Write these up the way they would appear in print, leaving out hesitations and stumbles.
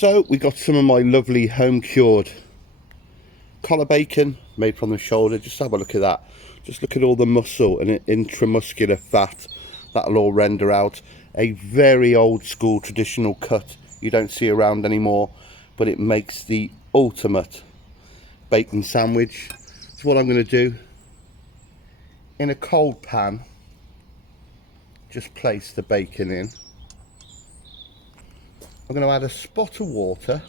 So we got some of my lovely home cured collar bacon made from the shoulder. Just have a look at that. Just look at all the muscle and intramuscular fat that'll all render out. A very old school traditional cut you don't see around anymore, but it makes the ultimate bacon sandwich. So what I'm going to do, in a cold pan, just place the bacon in. I'm going to add a spot of water.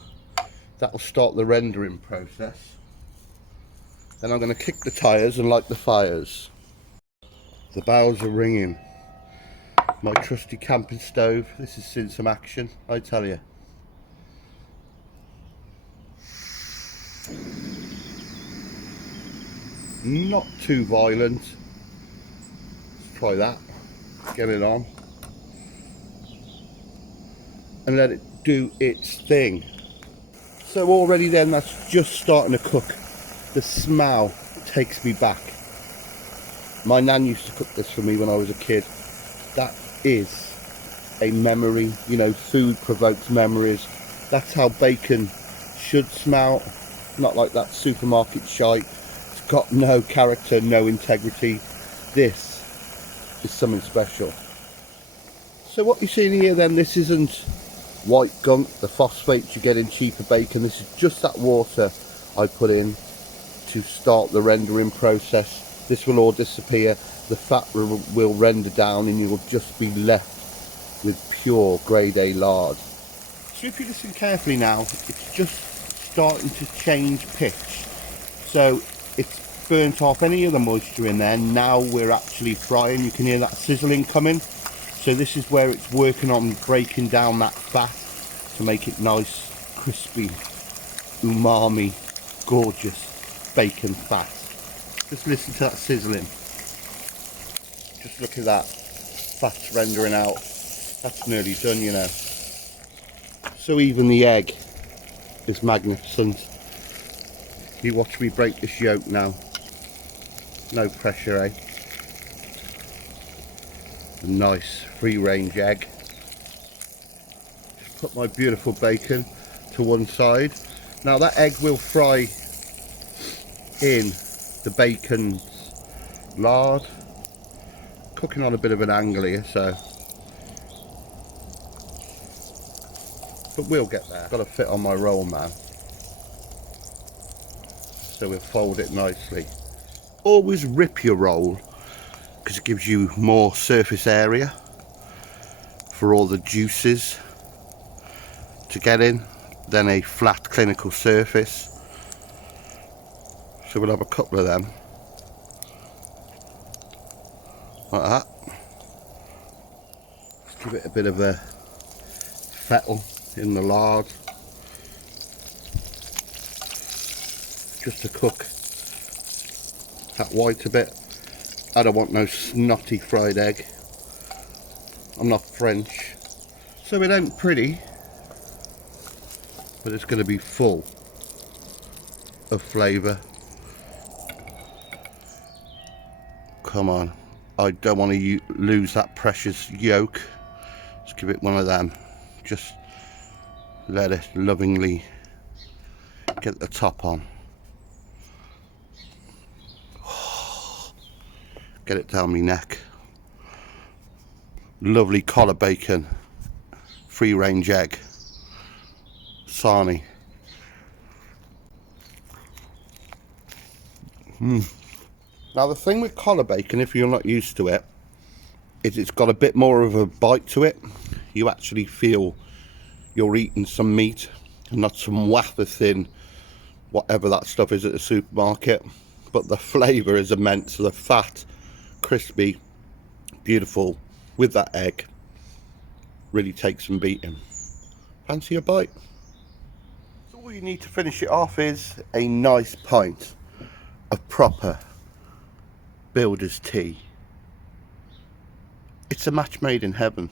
That will start the rendering process. Then I'm going to kick the tyres and light the fires. The bells are ringing. My trusty camping stove, this has seen some action, I tell you. Not too violent. Let's try that. Get it on. And let it do its thing. So already then that's just starting to cook. The smell takes me back. My nan used to cook this for me when I was a kid. That is a memory, you know, food provokes memories. That's how bacon should smell, not like that supermarket shite. It's got no character, no integrity. This is something special. So what you're seeing here then, this isn't white gunk, the phosphates you get in cheaper bacon. This is just that water I put in to start the rendering process. This will all disappear, the fat will render down, and you'll just be left with pure grade A lard. So if you listen carefully now, it's just starting to change pitch. So it's burnt off any of the moisture in there. Now we're actually frying. You can hear that sizzling coming. So this is where it's working on breaking down that fat to make it nice, crispy, umami, gorgeous bacon fat. Just listen to that sizzling. Just look at that. Fat's rendering out. That's nearly done, you know. So even the egg is magnificent. You watch me break this yolk now. No pressure, eh? A nice free range egg. Just put my beautiful bacon to one side. Now that egg will fry in the bacon's lard. Cooking on a bit of an angle here, so, but we'll get there. Got to fit on my roll, man. So we'll fold it nicely. Always rip your roll, because it gives you more surface area for all the juices to get in than a flat clinical surface. So we'll have a couple of them like that. Let's give it a bit of a fettle in the lard just to cook that white a bit. I don't want no snotty fried egg. I'm not French. So it ain't pretty, but it's going to be full of flavour. Come on, I don't want to lose that precious yolk. Let's give it one of them. Just let it lovingly get the top on. Get it down my neck. Lovely collar bacon, free range egg, sarnie. Now the thing with collar bacon, if you're not used to it, is it's got a bit more of a bite to it. You actually feel you're eating some meat and not some wafer thin whatever that stuff is at the supermarket. But the flavour is immense. The fat, crispy, beautiful, with that egg, really takes some beating. Fancy a bite? So all you need to finish it off is a nice pint of proper builder's tea. It's a match made in heaven.